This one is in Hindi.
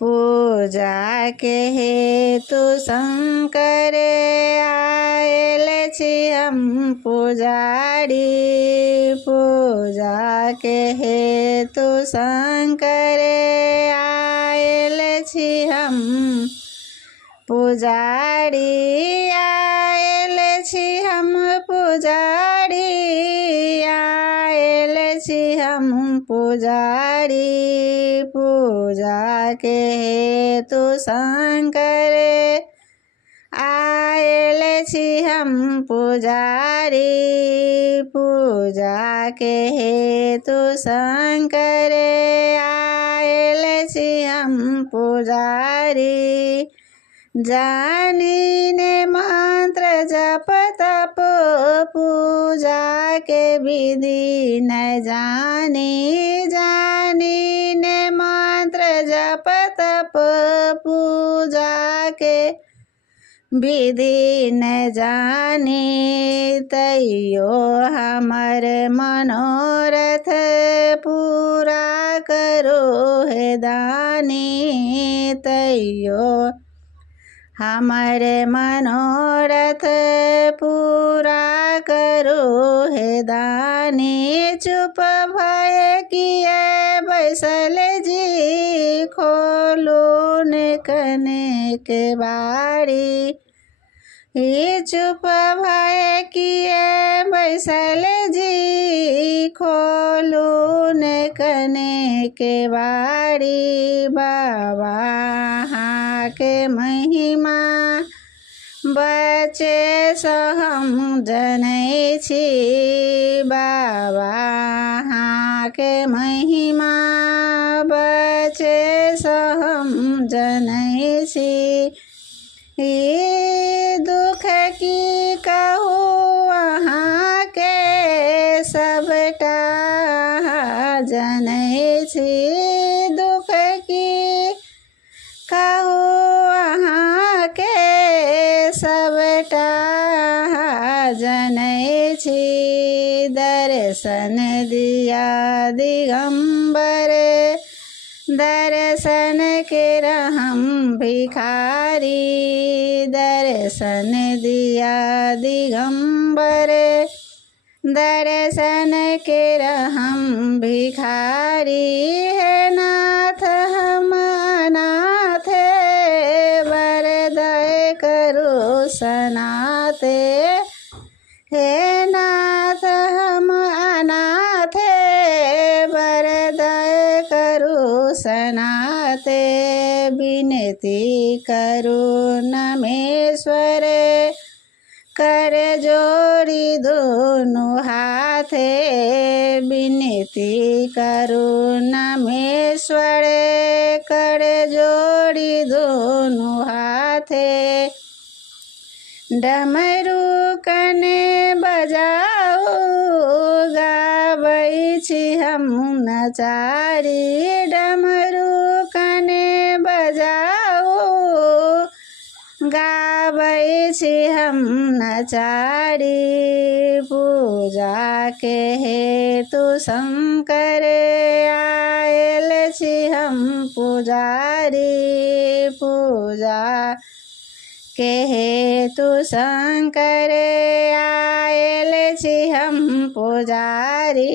पूजा के हेतु शंकर आयल छी हम पुजारी। पूजा के हेतु शंकर आयल छी हम पुजारी। आयल छी हम पुजारी, आयल छी हम पुजारी। पूजा के हेतु शंकर आयल छी हम पुजारी। पूजा के हेतु शंकर आयल छी हम पुजारी। जानी ने मंत्र जप तप पूजा के विधि न जानी। जानी ने मंत्र जप तप पूजा के विधि न जानी। तैयो हमर मनोरथ पूरा करो हे दानी। तैयो हमर मनोरथ पूरा करो हे दानी। चुप भय किए बैसल जी, खोलो ने कने के बारी। चुप भय किए बैसल जी, खोलो ने कने के बारी। बाबा हाँ के महिमा बचे सो हम जनै छी। बाबा हाँ के महिमा बचे सो हम जनै छी। दुख की कहूँ अहाँ के सबटा जनै छी। दुख की कहूँ अहाँ के सबटा जनै छी। दर्शन दिया दिगंबर, दर्शन के हम भिखारी। दर्शन दिया दिगंबर, दर्शन के हम भिखारी। हे नाथ हम अनाथ, वरदय करो सनाते। हे नाथ हम अनाथ, वरदय करो सनाते। विनती करो नमेश्वर, कर जोड़ी दोनों हाथे। विनती करो नमेश्वर, कर जोड़ी दोनों हाथे। डमरू कने बजाओ, गाबै छी हम नचारी। डमरू कने बजाओ, गाबै छी हम नचारी। पूजा के हेतु शंकर आयल छी हम पुजारी। पूजा के हेतु शंकर आयल छी हम पुजारी।